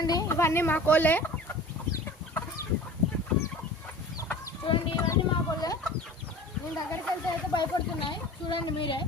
చూడండి ఇవన్నీ మా కోళ్ళే. చూడండి ఇవన్నీ మా కోళ్ళే. నేను దగ్గరికి వెళ్తే అయితే భయపడుతున్నాయి. చూడండి మీరే.